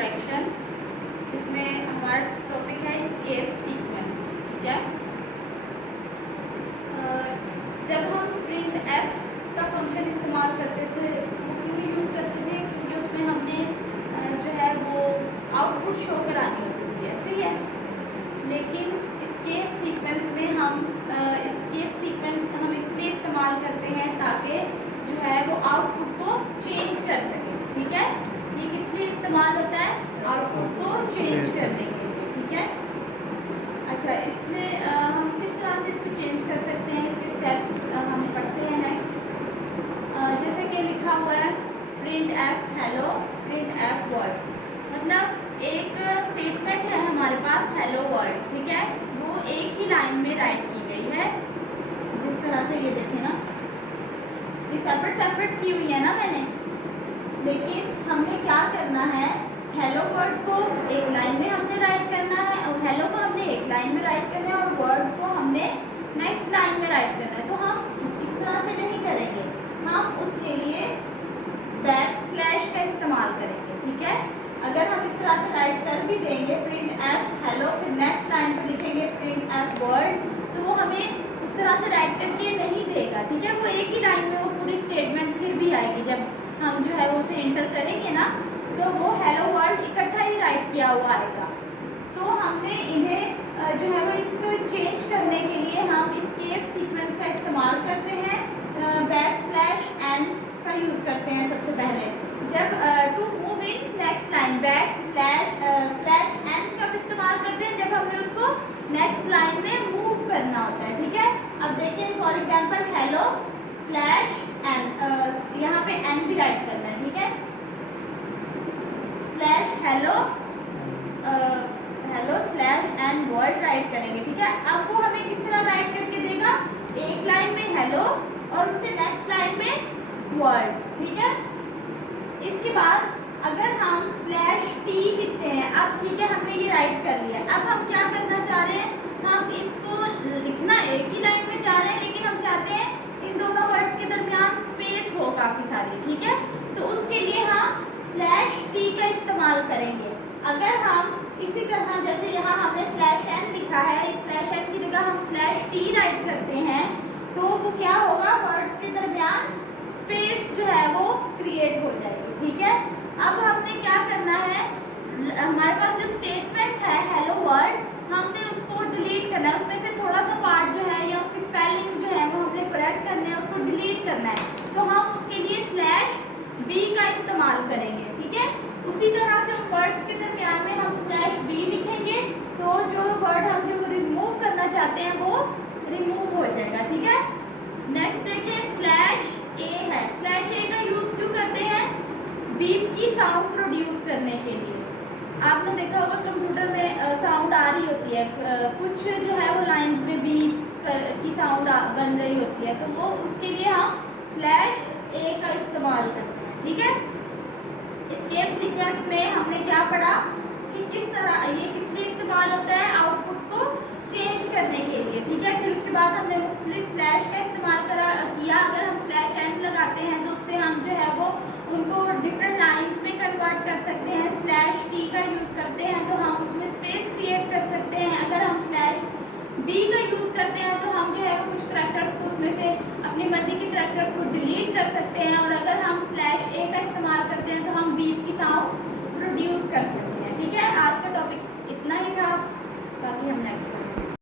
Introduction. इसमें हमारा topic है एस्केप सीक्वेंस। ठीक है, जब हम प्रिंट एफ का फंक्शन इस्तेमाल करते थे तो क्यों यूज़ करते थे, क्योंकि उसमें हमने जो है वो आउटपुट शो करानी होती थी, ऐसे ही है। लेकिन एस्केप सीक्वेंस में हम एस्केप सीक्वेंस हम इसलिए इस्तेमाल करते हैं ताकि जो है वो आउटपुट को चेंज कर सकें। ठीक है, ये किस लिए इस्तेमाल होता है? आउटपुट को चेंज करने के लिए। ठीक है, अच्छा, इसमें हम किस तरह से इसको चेंज कर सकते हैं, इसके स्टेप्स हम पढ़ते हैं नेक्स्ट। जैसे कि लिखा हुआ है print F hello, print F world, मतलब एक स्टेटमेंट है हमारे पास हेलो वर्ल्ड। ठीक है, वो एक ही लाइन में राइट की गई है, जिस तरह से ये देखें ना, ये सेपरेट सेपरेट की हुई है ना मैंने, लेकिन हमने क्या करना है, हेलो वर्ड को एक लाइन में हमने राइट करना है, और हेलो को हमने एक लाइन में राइट करना है, और वर्ड को हमने नेक्स्ट लाइन में राइट करना है। तो हम इस तरह से नहीं करेंगे, हम उसके लिए बैक स्लैश का इस्तेमाल करेंगे। ठीक है, अगर हम इस तरह से राइट कर भी देंगे प्रिंट एफ हेलो, फिर नेक्स्ट लाइन पर लिखेंगे प्रिंट एफ वर्ड, तो वो हमें उस तरह से राइट करके नहीं देगा। ठीक है, वो एक ही लाइन में वो पूरी स्टेटमेंट फिर भी आएगी। जब हम जो है वो उसे एंटर करेंगे ना, तो वो हेलो वर्ल्ड इकट्ठा ही राइट किया हुआ आएगा। तो हमने इन्हें जो है वो एक चेंज करने के लिए हम एस्केप सीक्वेंस का इस्तेमाल करते हैं, बैक स्लैश एन का यूज़ करते हैं सबसे पहले। जब to move in next line, back slash N का इस्तेमाल करते हैं जब हमने उसको नेक्स्ट लाइन में मूव करना होता है। ठीक है, अब देखिए for example hello slash N, यहाँ पे एन भी राइट करना है। ठीक है, slash hello hello slash N word write करेंगे। ठीक है, अब वो हमें किस तरह राइट करके देगा, एक लाइन में हेलो और उससे नेक्स्ट लाइन में वर्ड। ठीक है, इसके बाद अगर हम स्लैश टी लिखते हैं, अब ठीक है हमने ये राइट कर लिया, अब हम क्या करना चाह रहे हैं, हम इसको लिखना एक ही लाइन में चाह रहे हैं, लेकिन हम चाहते हैं इन दोनों वर्ड्स के दरमियान स्पेस हो काफ़ी सारी। ठीक है, तो उसके लिए हम स्लैश टी का इस्तेमाल करेंगे। अगर हम इसी तरह जैसे यहाँ हमने स्लैश एन लिखा है, इस स्लैश एन की जगह हम स्लैश टी राइट करते हैं, तो वो क्या होगा, वर्ड्स के दरमियान स्पेस जो है वो क्रिएट हो जाएगी। ठीक है, अब हमने क्या करना है, हमारे पास जो स्टेटमेंट है हेलो वर्ल्ड, हमने उसको डिलीट करना है, उसमें से थोड़ा सा पार्ट जो है या उसकी स्पेलिंग जो है वो हमने करेक्ट करना है, उसको डिलीट करना है। तो हम उसके लिए स्लैश बी का इस्तेमाल करेंगे। ठीक है, उसी तरह से उन वर्ड्स के दरमियान में हम स्लैश बी लिखेंगे, तो जो वर्ड हम जो रिमूव करना चाहते हैं वो रिमूव हो जाएगा। ठीक है, नेक्स्ट देखें स्लैश ए है, स्लैश ए का यूज़ क्यों करते हैं, बीप की साउंड प्रोड्यूस करने के लिए। आपने देखा होगा कंप्यूटर में साउंड आ रही होती है, कुछ जो है वो लाइंस में बीप की साउंड बन रही होती है, तो वो उसके लिए हम स्लैश ए का इस्तेमाल करते हैं। ठीक है, एस्केप सीक्वेंस में हमने क्या पढ़ा कि किस तरह ये किस लिए इस्तेमाल होता है, आउटपुट को चेंज करने के लिए। ठीक है, फिर उसके बाद हमने मुख्तलिफ स्लैश का इस्तेमाल किया। अगर हम स्लैश एन लगाते हैं तो उससे हम जो है वो उनको डिफरेंट लाइंस में कन्वर्ट कर सकते हैं। स्लैश टी का यूज़ करते हैं तो हम उसमें स्पेस क्रिएट कर सकते हैं। अगर हम स्लैश बी का यूज़ करते हैं तो हम जो है वो कुछ करैक्टर्स को उसमें से अपनी मर्जी के करैक्टर्स को डिलीट कर सकते हैं। और अगर हम स्लैश ए का इस्तेमाल करते हैं तो हम बीप की साउंड प्रोड्यूस कर सकते हैं। ठीक है, आज का